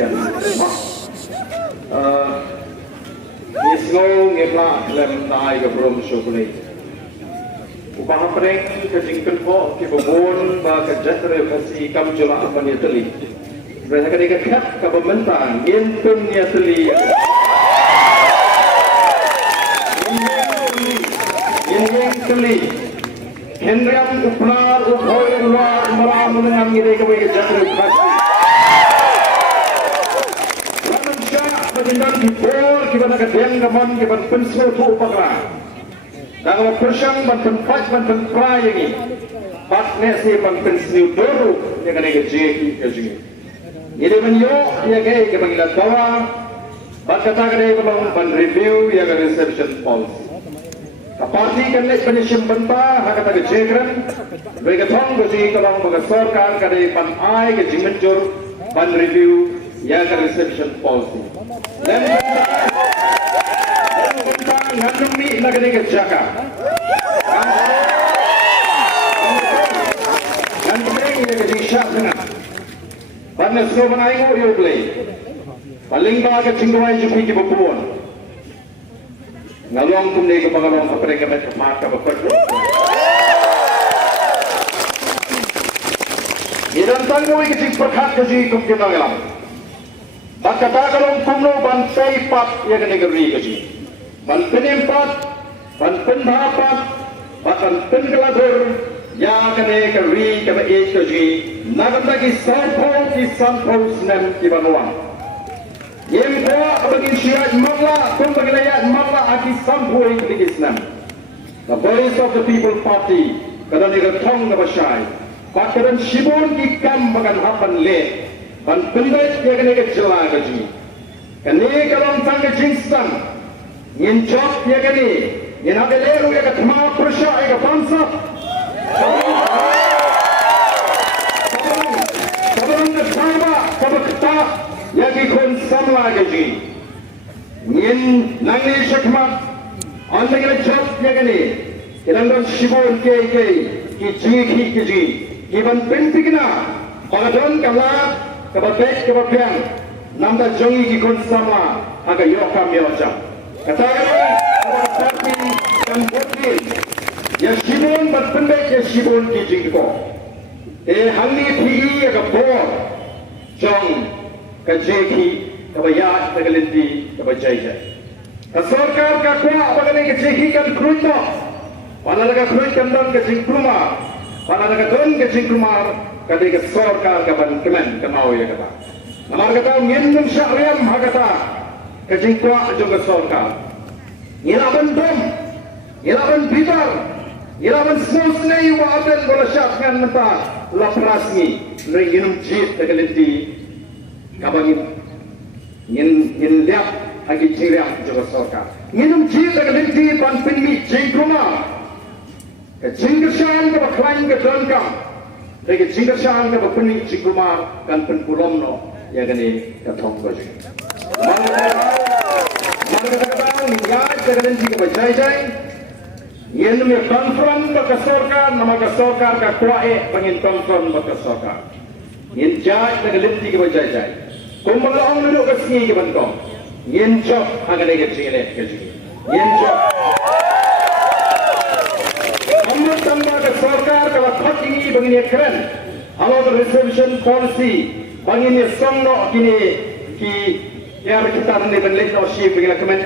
ASEAN. Isngau ngepla lem nai ke brom syukuni. Upah pereng ke jingken ko ke bobon ba ke jatre kasi kam jula apa ni teli. Mereka kena dekat ke pembentang yen pun ni teli. Yen teli. Henryam upnar uphoi ular malam dengan ngire ke bagi jatre kasi. Dengan dipol kita nak diang gaman kita pensul tu upakra. Dalam persang penfaj penprai ini, partner si pensiu doru yang kena kerja kerja. Ini menyo yang kena kepangilan bawah, kata kena kepangilan review yang kena reception policy. Parti kena penyesim bentah hak kata kerja keren. Mereka thong kerja kalau mereka sorkan kena panai kerja mencur pan review yang kena reception policy. Dan bentang ngandung ni nak kena kerjakan. Dan penting ia kena syak dengan. Pada semua menaiku ia boleh. Paling bahagia cingguai jupi ke berpuan. Ngaluang kum ni ke pengalong apa mereka mereka mata berperlu. Ia dan tanggung ia cing perkat ke cing kum kita ngalang. Maka tak kalau kumno bantai pat ia kena geri ke cing. Ban penempat, ban pendapat, bahkan penggeladur yang kena keri kena ekoji, nak bagi sampul senam di Banua. Yang buat bagi syiat mangla, pun bagi layak mangla aki sampul di Islam. The voice of the people party, kadang dia thong na basyai, bahkan sibun ikam bagan hapan le, ban pendat ia kena kejela keji. Kena kalau tangga jinstan. Yen job dia kini, yen ada leru dia kata maaf persya dia bangsa. Sebelum bersama, sebab kita yang ikut sama lagi. Yen nangi syakmat, anda kena job dia kini, kita sibuk ke ji, kita pentingna, kalau kalah, kebaik kebapian, nampak jongi ikut sama, agak yokam yocam. Katakan parti dan bukti yang sibun berpendek yang sibun kijing ko. Hangi tinggi agak bor, jong kejeki kebayat kegelinti kebajai. Kesorkar kakwa bagaimana kejeki kan kruito, pada laga kruit kandang kejing rumah, pada laga don kejing rumah, kadai kesorkar kapan kemen kemau ya kata. Namar kata ngendung syariam hakata. Kejingkwa juga sorka. Ilaban bom, ilaban bibar, ilaban snusnei waden bola syakkan mentah laprasni, ringinum jit tegelinti kabangin, ngin liap agi ciriam juga sorka. Nginum jit tegelinti pan pinmi jingkuma, kejingkesan kebaklain kedangkam, kejingkesan kebapinmi jingkuma kan penpulomno yang kini ketong kejing. Kata-kata menjadi keadaan jika berjaya-jaya yang namanya konfront berkesorkan nama kesorkan kakwae pengin konfront berkesorkan yang jaya dengan linti berjaya-jaya kumbalang duduk ke sini ke bentong yang job akan dikecilkan ke sini yang job kamu tambah kesorkan kalau tak ini begini keren kalau reservation policy begini songno kini ki yang kita ni benlik no ship dengan kemen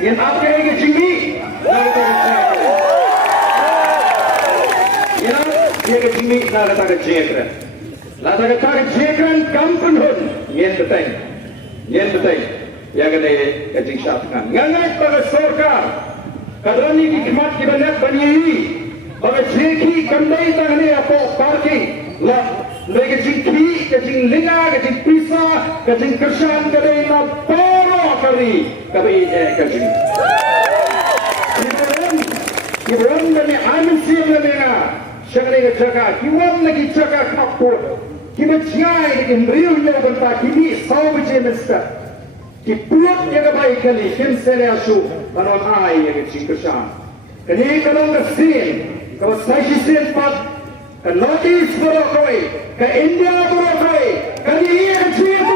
yang apa yang kejimi yang dia kejimi nak kata kejekran nak kata kejekran kampunhun yang betul yang kena kejing syafkan ngangat pada sorkar kadang ni khidmat ki banyak bani pada jeki kandai tangani apa parking lah kejing ki, kejing linga, kejing pisa, kejing kersan, kadai na poro kari, kejing. Kibuan kami amin siap lemena, syakri kejaga, kibuan lagi jaga kapur, kibuan ciai, kimberiu yang bentak, kimi saw bici mesta, kibuat yang baik kali, kim sere asu, kanon ai yang kejing kersan. Kini kanon kesin, kalau saya sin pat. Ke Northeast Borokoi, ke India Borokoi, ke dia kecil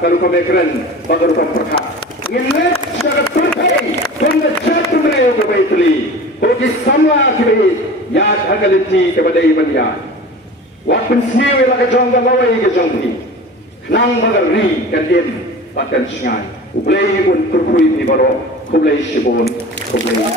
kalau pemikiran bagai rupa perkah. Ingat sangat berpay, kena jatuh mereka berbaitli. Bagi sama kini, ya thagaliti kepada imannya. Waktu sendiri lagi jangka lawai ke jangki. Nang magari kantin bahkan sengai. Ublay pun terpui di baro, kublay sibon, kublay.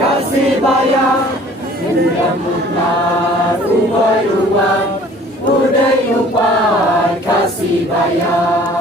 Kasih bayang, mudah-mudah rumah-rumah, udah lupa kasih bayang.